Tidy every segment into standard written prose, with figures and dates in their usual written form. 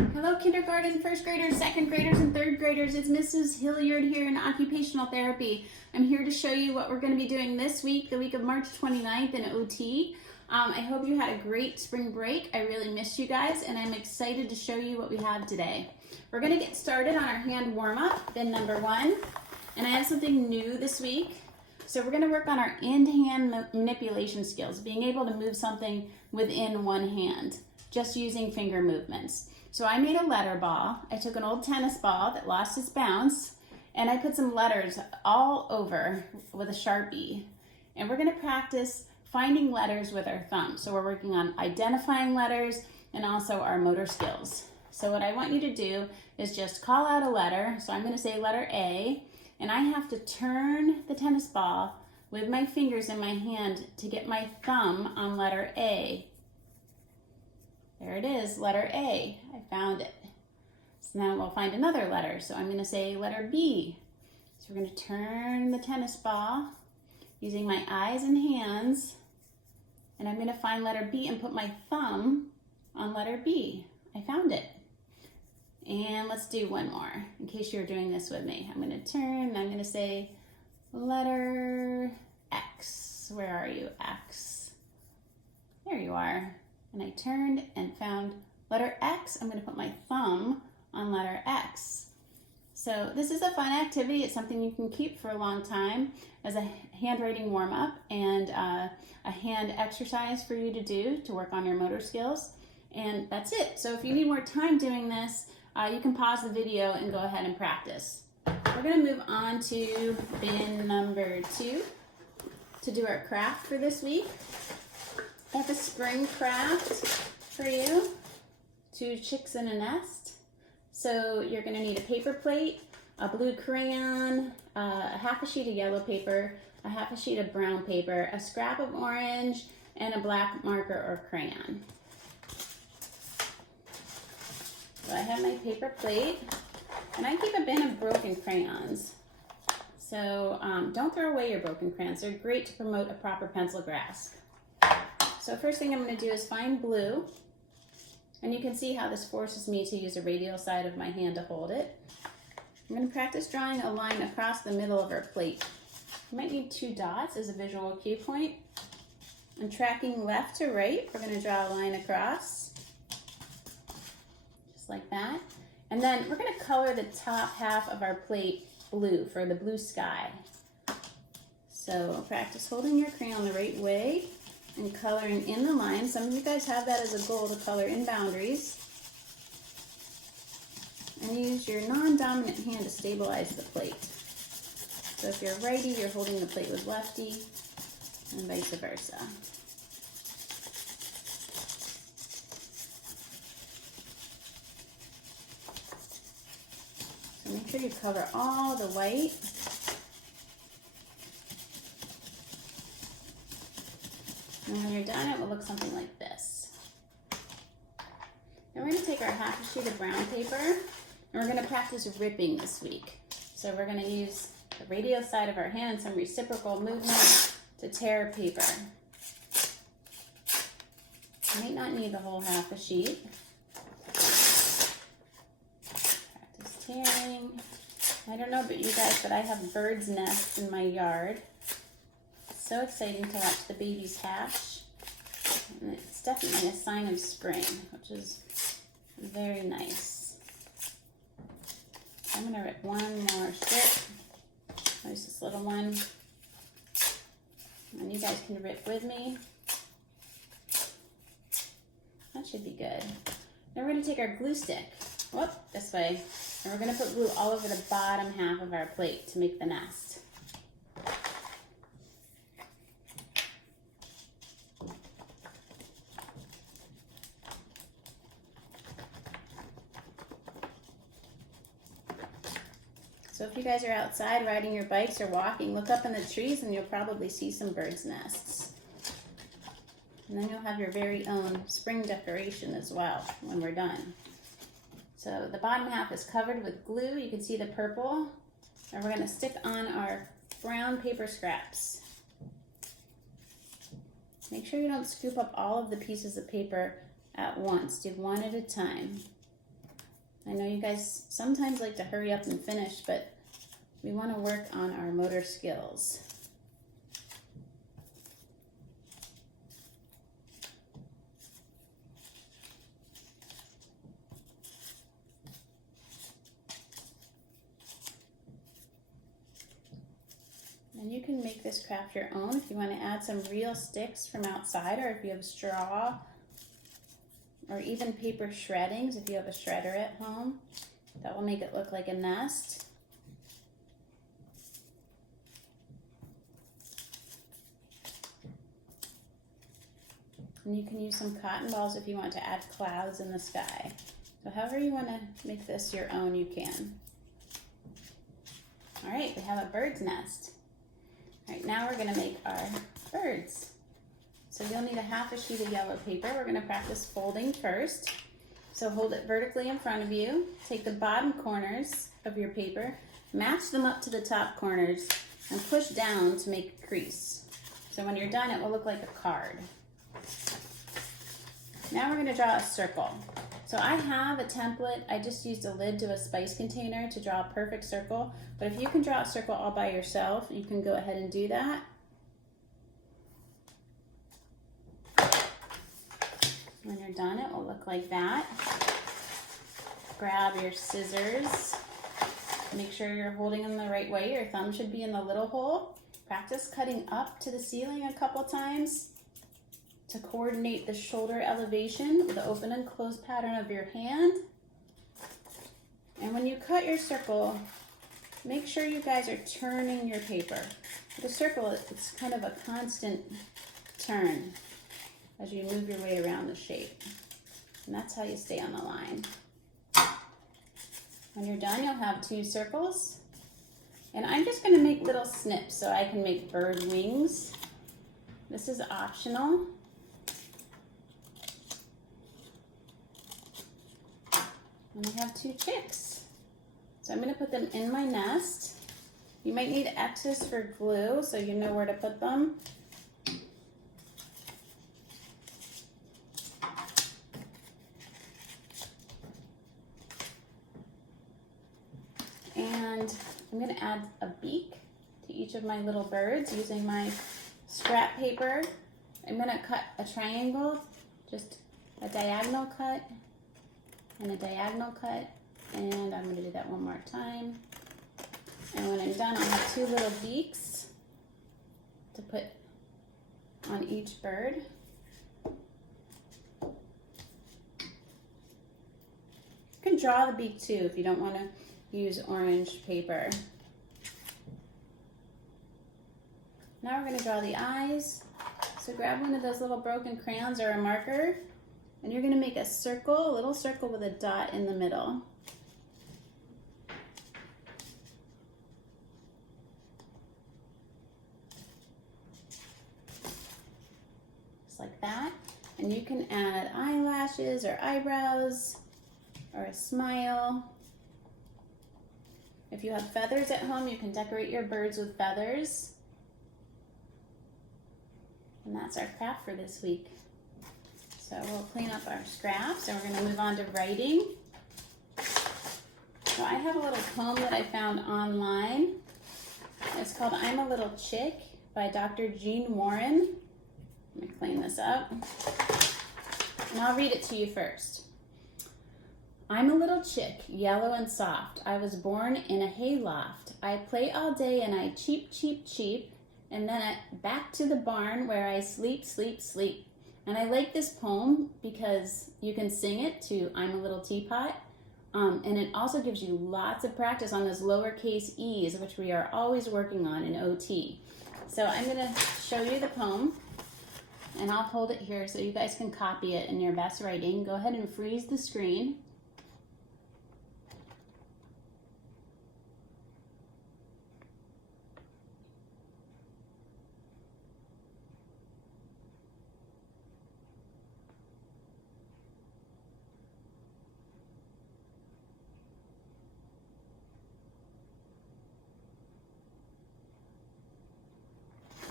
Hello kindergarten, first graders, second graders, and third graders. It's Mrs. Hilliard here in Occupational Therapy. I'm here to show you what we're going to be doing this week, the week of March 29th in OT. I hope you had a great spring break. I really missed you guys, and I'm excited to show you what we have today. We're going to get started on our hand warm-up, then number 1. And I have something new this week. So we're going to work on our in-hand manipulation skills, being able to move something within one hand, just using finger movements. So I made a letter ball. I took an old tennis ball that lost its bounce, and I put some letters all over with a Sharpie. And we're going to practice finding letters with our thumb. So we're working on identifying letters and also our motor skills. So what I want you to do is just call out a letter. So I'm going to say letter A, and I have to turn the tennis ball with my fingers in my hand to get my thumb on letter A. There it is, letter A. I found it. So now we'll find another letter. So I'm going to say letter B. So we're going to turn the tennis ball using my eyes and hands, and I'm going to find letter B and put my thumb on letter B. I found it. And let's do one more in case you're doing this with me. I'm going to turn and I'm going to say letter X. Where are you, X? There you are. And I turned and found letter X. I'm going to put my thumb on letter X. So this is a fun activity. It's something you can keep for a long time as a handwriting warm-up and a hand exercise for you to do to work on your motor skills. And that's it. So if you need more time doing this, you can pause the video and go ahead and practice. We're going to move on to bin number 2 to do our craft for this week. I have a spring craft for you, 2 chicks in a nest. So you're going to need a paper plate, a blue crayon, a half a sheet of yellow paper, a half a sheet of brown paper, a scrap of orange, and a black marker or crayon. So I have my paper plate, and I keep a bin of broken crayons. So don't throw away your broken crayons. They're great to promote a proper pencil grasp. So first thing I'm going to do is find blue, and you can see how this forces me to use the radial side of my hand to hold it. I'm going to practice drawing a line across the middle of our plate. You might need 2 dots as a visual cue point. I'm tracking left to right. We're going to draw a line across, just like that. And then we're going to color the top half of our plate blue for the blue sky. So practice holding your crayon the right way and coloring in the line. Some of you guys have that as a goal to color in boundaries. And use your non-dominant hand to stabilize the plate. So if you're righty, you're holding the plate with lefty, and vice versa. So make sure you cover all the white. And when you're done, it will look something like this. Then we're going to take our half a sheet of brown paper, and we're going to practice ripping this week. So we're going to use the radial side of our hand and some reciprocal movement to tear paper. You might not need the whole half a sheet. Practice tearing. I don't know about you guys, but I have birds' nests in my yard. So exciting to watch the babies hatch, and it's definitely a sign of spring, which is very nice. I'm going to rip one more strip. There's this little one, and you guys can rip with me. That should be good. Then we're going to take our glue stick, whoop, this way, and we're going to put glue all over the bottom half of our plate to make the nest. So if you guys are outside riding your bikes or walking, look up in the trees and you'll probably see some birds' nests. And then you'll have your very own spring decoration as well when we're done. So the bottom half is covered with glue. You can see the purple. And we're going to stick on our brown paper scraps. Make sure you don't scoop up all of the pieces of paper at once. Do one at a time. I know you guys sometimes like to hurry up and finish, but we want to work on our motor skills. And you can make this craft your own if you want to add some real sticks from outside, or if you have straw, or even paper shreddings if you have a shredder at home. That will make it look like a nest. And you can use some cotton balls if you want to add clouds in the sky. So however you want to make this your own, you can. All right, we have a bird's nest. All right, now we're gonna make our birds. So you'll need a half a sheet of yellow paper. We're gonna practice folding first. So hold it vertically in front of you. Take the bottom corners of your paper, match them up to the top corners, and push down to make a crease. So when you're done, it will look like a card. Now we're gonna draw a circle. So I have a template. I just used a lid to a spice container to draw a perfect circle. But if you can draw a circle all by yourself, you can go ahead and do that. When you're done, it will look like that. Grab your scissors. Make sure you're holding them the right way. Your thumb should be in the little hole. Practice cutting up to the ceiling a couple times to coordinate the shoulder elevation with the open and close pattern of your hand. And when you cut your circle, make sure you guys are turning your paper. The circle, it's kind of a constant turn as you move your way around the shape. And that's how you stay on the line. When you're done, you'll have 2 circles. And I'm just gonna make little snips so I can make bird wings. This is optional. And I have 2 chicks. So I'm gonna put them in my nest. You might need X's for glue so you know where to put them. And I'm gonna add a beak to each of my little birds using my scrap paper. I'm gonna cut a triangle, just a diagonal cut and a diagonal cut, and I'm gonna do that one more time. And when I'm done, I'll have 2 little beaks to put on each bird. You can draw the beak too if you don't want to use orange paper. Now we're going to draw the eyes. So grab one of those little broken crayons or a marker, and you're going to make a circle, a little circle with a dot in the middle. Just like that. And you can add eyelashes or eyebrows or a smile. If you have feathers at home, you can decorate your birds with feathers. And that's our craft for this week. So we'll clean up our scraps and we're going to move on to writing. So I have a little poem that I found online. It's called I'm a Little Chick by Dr. Jean Warren. Let me clean this up. And I'll read it to you first. I'm a little chick, yellow and soft. I was born in a hayloft. I play all day and I cheep, cheep, cheep. And then back to the barn where I sleep, sleep, sleep. And I like this poem because you can sing it to I'm a Little Teapot. And it also gives you lots of practice on those lowercase e's, which we are always working on in OT. So I'm going to show you the poem. And I'll hold it here so you guys can copy it in your best writing. Go ahead and freeze the screen.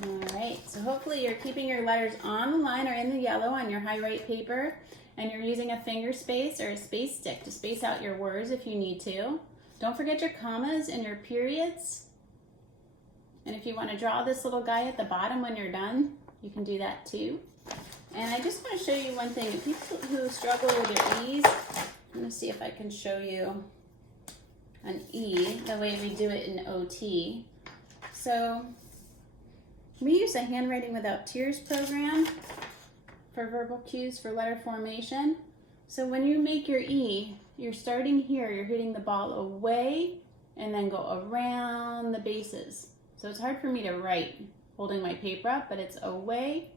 All right, so hopefully you're keeping your letters on the line or in the yellow on your high right paper. and you're using a finger space or a space stick to space out your words if you need to. Don't forget your commas and your periods. And if you want to draw this little guy at the bottom when you're done, you can do that too. And I just want to show you one thing. People who struggle with their E's, I'm going to see if I can show you an E the way we do it in OT. So we use a Handwriting Without Tears program for verbal cues for letter formation. So when you make your E, you're starting here, you're hitting the ball away and then go around the bases. So it's hard for me to write holding my paper up, but it's away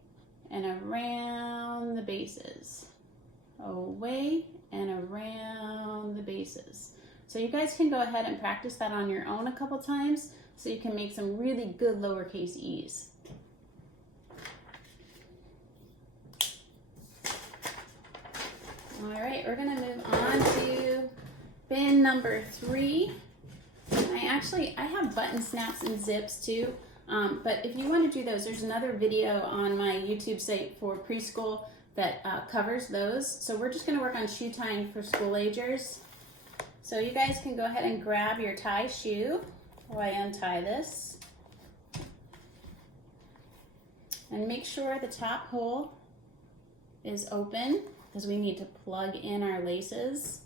and around the bases. Away and around the bases. So you guys can go ahead and practice that on your own a couple times so you can make some really good lowercase e's. All right, we're gonna move on to bin number 3. I have button snaps and zips too, but if you want to do those, there's another video on my YouTube site for preschool that covers those. So we're just going to work on shoe tying for school agers. So you guys can go ahead and grab your tie shoe while I untie this. And make sure the top hole is open because we need to plug in our laces.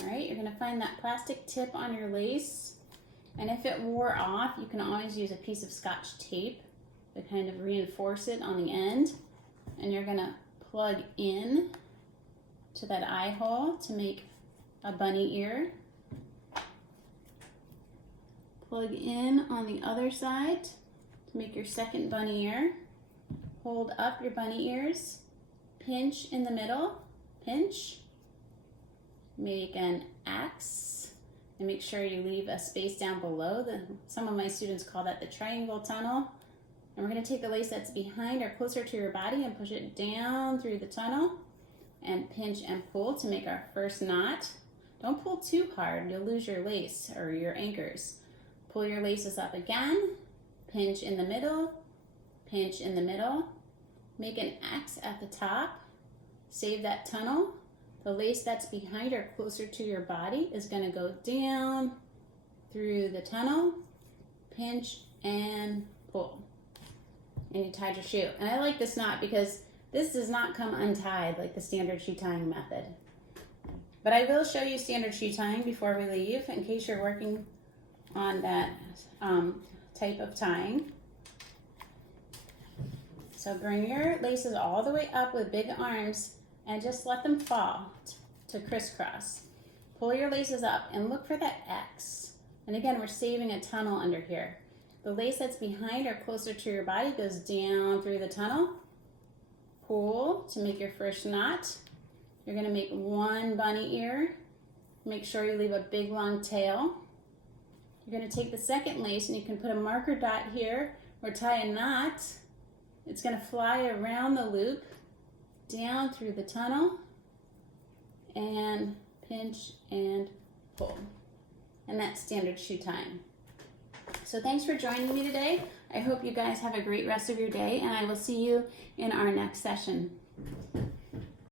All right, you're gonna find that plastic tip on your lace, and if it wore off, you can always use a piece of Scotch tape to kind of reinforce it on the end, and you're gonna plug in to that eye hole to make a bunny ear. Plug in on the other side to make your second bunny ear. Hold up your bunny ears, pinch in the middle, pinch. Make an X and make sure you leave a space down below. Some of my students call that the triangle tunnel. And we're going to take the lace that's behind or closer to your body and push it down through the tunnel and pinch and pull to make our first knot. Don't pull too hard, you'll lose your lace or your anchors. Pull your laces up again, pinch in the middle, pinch in the middle. Make an X at the top, save that tunnel. The lace that's behind or closer to your body is going to go down through the tunnel, pinch and pull. And you tied your shoe. And I like this knot because this does not come untied like the standard shoe tying method. But I will show you standard shoe tying before we leave in case you're working on that type of tying. So bring your laces all the way up with big arms and just let them fall to crisscross. Pull your laces up and look for that X. And again, we're saving a tunnel under here. The lace that's behind or closer to your body goes down through the tunnel. Pull to make your first knot. You're going to make one bunny ear. Make sure you leave a big long tail. You're going to take the second lace and you can put a marker dot here or tie a knot. It's going to fly around the loop, down through the tunnel, and pinch and pull. And that's standard shoe tying. So thanks for joining me today. I hope you guys have a great rest of your day, and I will see you in our next session.